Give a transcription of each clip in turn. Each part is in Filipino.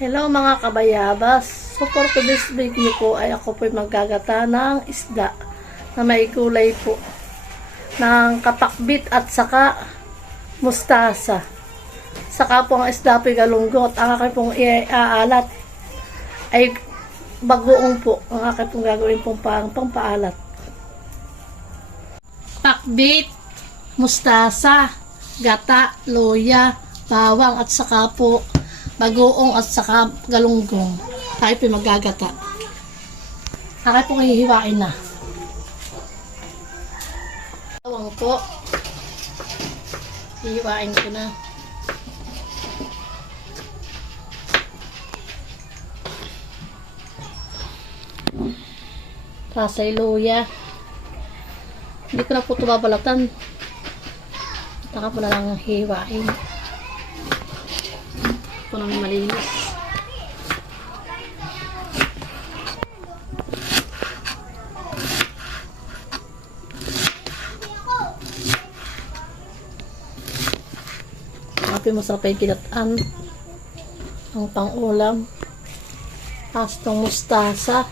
Hello mga kabayabas. So for today's video po ay ako po maggagata ng isda na may kulay po ng kapakbit at saka mustasa. Saka po ang isda po galunggot. Ang aking pong iaalat ay bagoong po. Ang aking pong gagawin pong pampaalat. Pakbit, mustasa, gata, loya, bawang at saka po bagoong at saka galunggong. Tayo po magagata. Tayo po hihiwain na. Bawang po. Hihiwain ko na. Tasay luya. Hindi ko na po ito babalatan. Taka po na lang hihiwain. Ito nang malinis. Happy masarap yung kinataan. Ang pang-ulam. Pastong mustasa.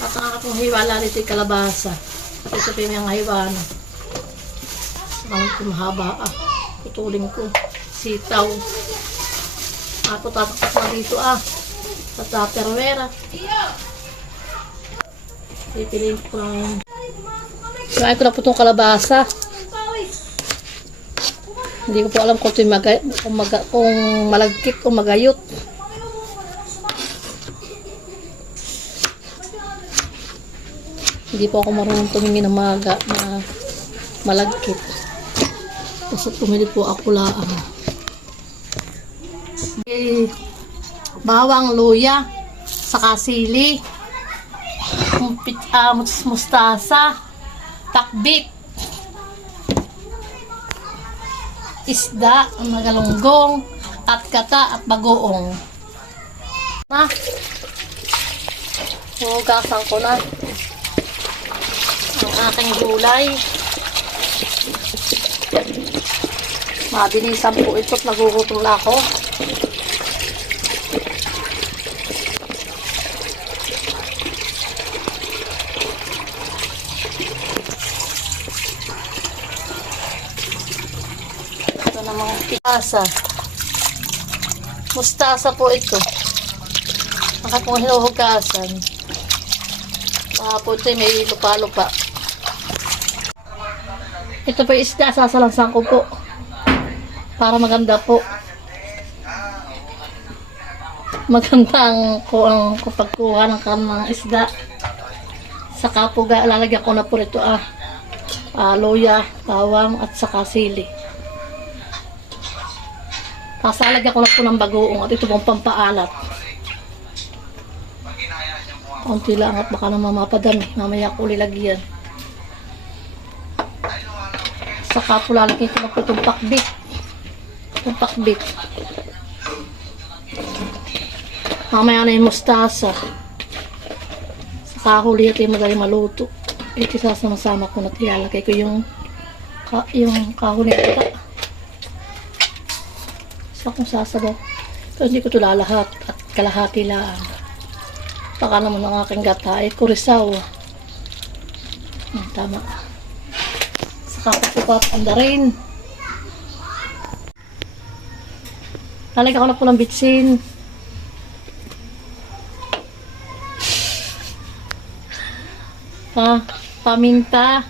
At ang akong hiwala nito yung kalabasa. At ito pa yung hiwa na. Ang kumahaba putulin ko. Sitaw. Ako tatakot na dito sa tupperware. Pipiliin ko lang. Kain ko na po itong kalabasa. Hindi ko po alam kung kung malagkit o magayot. Hindi po ako marunong tumingin ng malagkit. Kasi pumili po ako lang. Bawang, luya, saka sili, mustasa, takbik, isda, galunggong, at gata at bagoong. Hugasan ko na ang aking gulay. Mabilisan po ito at nagugutol ako. Ito namang pitasa. Mustasa po ito. Maka pong hinuhugasan. Po ito may lupa-lupa. Ito po yung isda, sasalansan ko po. Para maganda po. Maganda ang pagkuha ng kanang isda. Saka po lalagyan ko na po ito loya, bawang at saka sili. Tapos lalagyan ko na po ng bagoong at ito pong pampaalat. Kunti lang at baka naman mapadami. Mamaya ko lilagyan. Saka po lalagyan ko na po itong pakbit. Itong pakbit. Mamaya na yung mustasa. Saka huli at yung madali maluto. Ito sasama-sama ko na ilalagay ko yung kahuli ito. Saka kung sasabaw. So hindi ko ito lalahat at kalahati lang. Baka naman ang aking gata ay kurisaw. Tama. Saka ko papanda rin. Lalagyan ko na po ng bitsin. Paminta.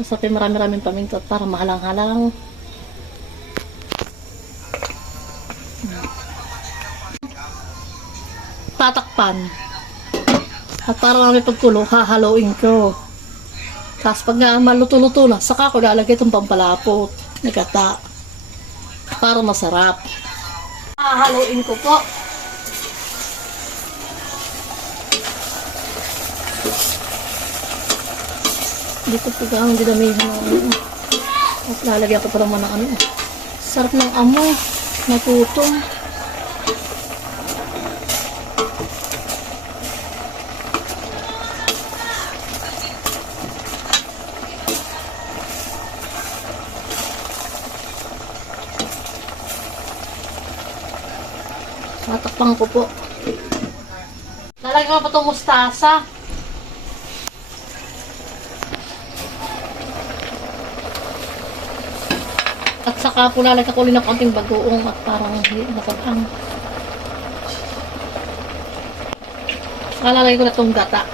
Masapin marami-raming paminta para mahalang-halang. Tatakpan. At para may pagkulo, hahaluin ko. Tapos pag maluto-luto na, saka ko lalagay itong pampalapot na gata. Para masarap. Hahaluin ko po. Dito po ang dinamihan ng At lalagyan ko pa naman ng ano. Sarap ng amoy. Natutong. Tatakpan ko po. Lalagyan ko pa itong mustasa. At saka po lalagyan ko ulit ng konting bagoong at parang nakabang. Saka lalagyan ko na itong gata.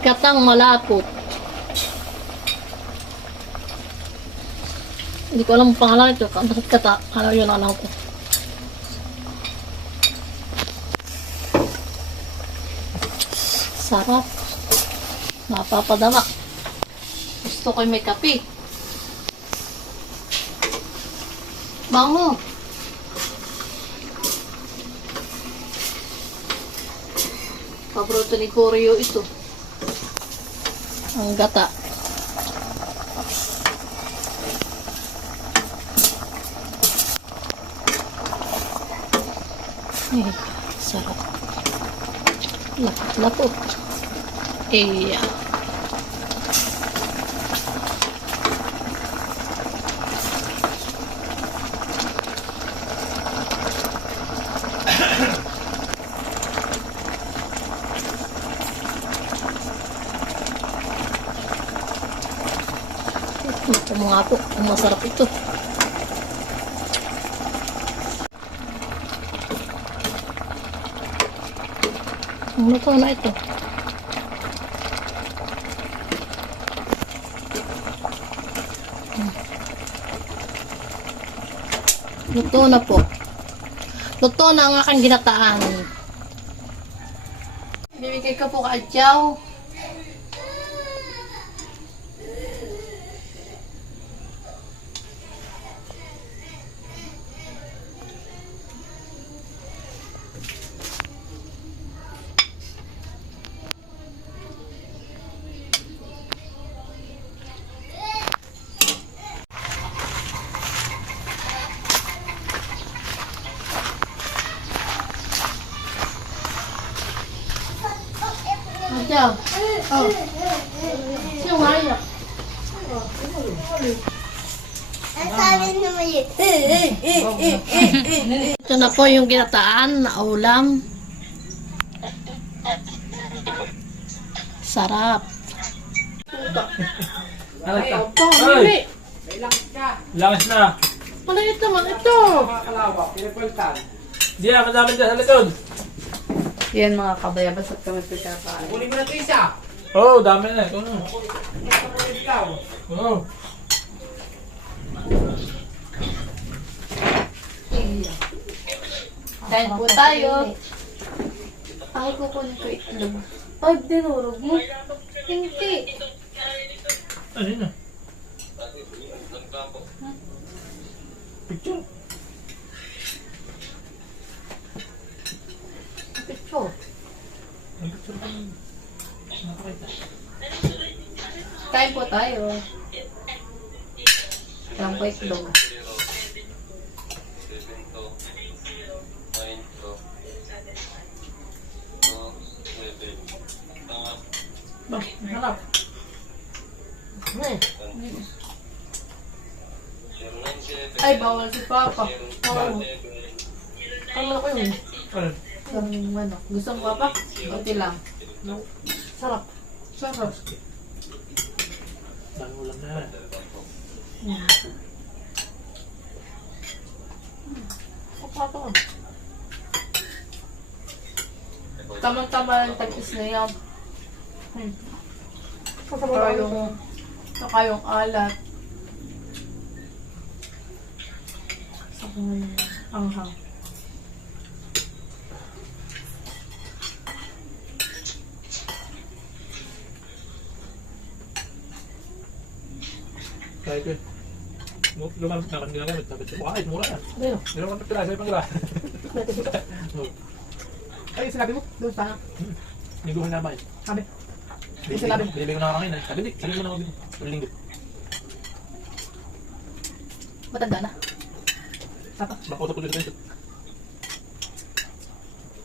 Gatang malapot. Hindi ko alam ang pangalan ito. Bakit kata? Ano yun alam ko. Sarap. Napapadamak. Gusto ko may kape. Bango. Paborito ni Koryo ito. Ang gata. Eh, sarap. Lapot. Eh, ito mga po. Ang masarap ito. Ano to na ito? Luto na po. Luto na ang aking ginataan. Bibigay ko po ka adyaw. Adyaw. Oh. Sino nga iyak? Ito na po yung ginataan na ulam. Sarap. Ito, hindi. Langis na. Maliit naman ito. Di na, madami dyan sa likod. Yan mga kabayabas at kami pagkakain. Kunin mo na ito isa. Oo, dami na. Ito na. Oo. Kain po tayo. Ay, kukunin ko itlog. Ay, dinurog mo. Hindi. Ano yun na? Picture. Picture. Ang picture ko yun. Nakakita. Kain po tayo. Kain po itlog. Ba, ang harap. Ay, bawal si Papa. Oo. Ano ko yun? Ano? Yung ano. Gusto mo Papa? Kunti lang. No. Sarap. Sarap. Dami ulam na. Papa. Tamang-tama yung tag-is na yan. Saka yung alat. Saka yung anghang. Kaya ito eh. Lumalap na kanila gamit. Sabi ko, ay, mura na. Ayun. Meron ka pagkila, sa'yo pang gra. Ay, sinabi mo? Doon pa. Lingguhan na ba eh? Sabi. Yung sinabi mo. Binibigay ko na ngayon eh. Sabi di, sabi mo na ako dito. Yung linggo. Matanda na. Tapos. Makausap ko dito ganito.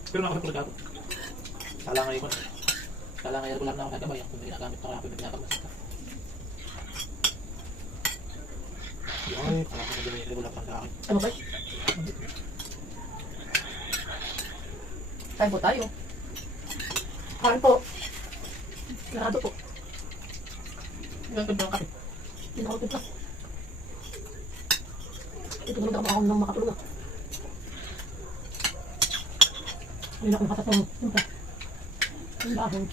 Pero nakasap ko na dapat. Sala ngayon ko na. Sala ngayon ko lang na ako nagabay. Kung hindi nagamit ako, may pinapagmas ka. Ay, kala ko na ganyan. Wala pang sa akin. Ano ba? Kain po tayo. Kain po. Sarado po. Yung ganda ng kape. Hindi na ako timpla. Itulog ako nang makatulog. Hindi na ako nakatapang timpla. Ang lahon.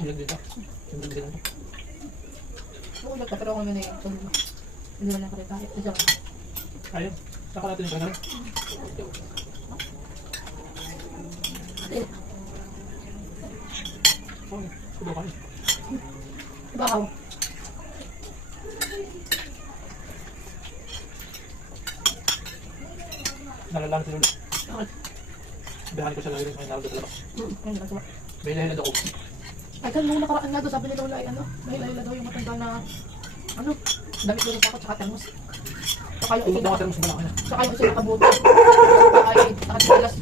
Ulag dito. Yung dito lang. Bukulag ka, pero ako na yung tulog mo. Hindi na nakita. Ito. Ayun. Saka natin yung ganun. Oh, kubo kayo. Bahaw. Nalalang si Lula. Bakit? Bihan ko siya lagi rin sa inaldo talaga. Ayun, nakasawa. May lahilan ako. Ay, kan nung nakaraan nga doon, sabi ni Lola ay ano, nahila daw yung matanda na, ano, damit doon sa ako, tsaka termos. Saka yung Tulog isa na ka termos mo lang. saka yung isa nakabuti. Saka ay nakatigalas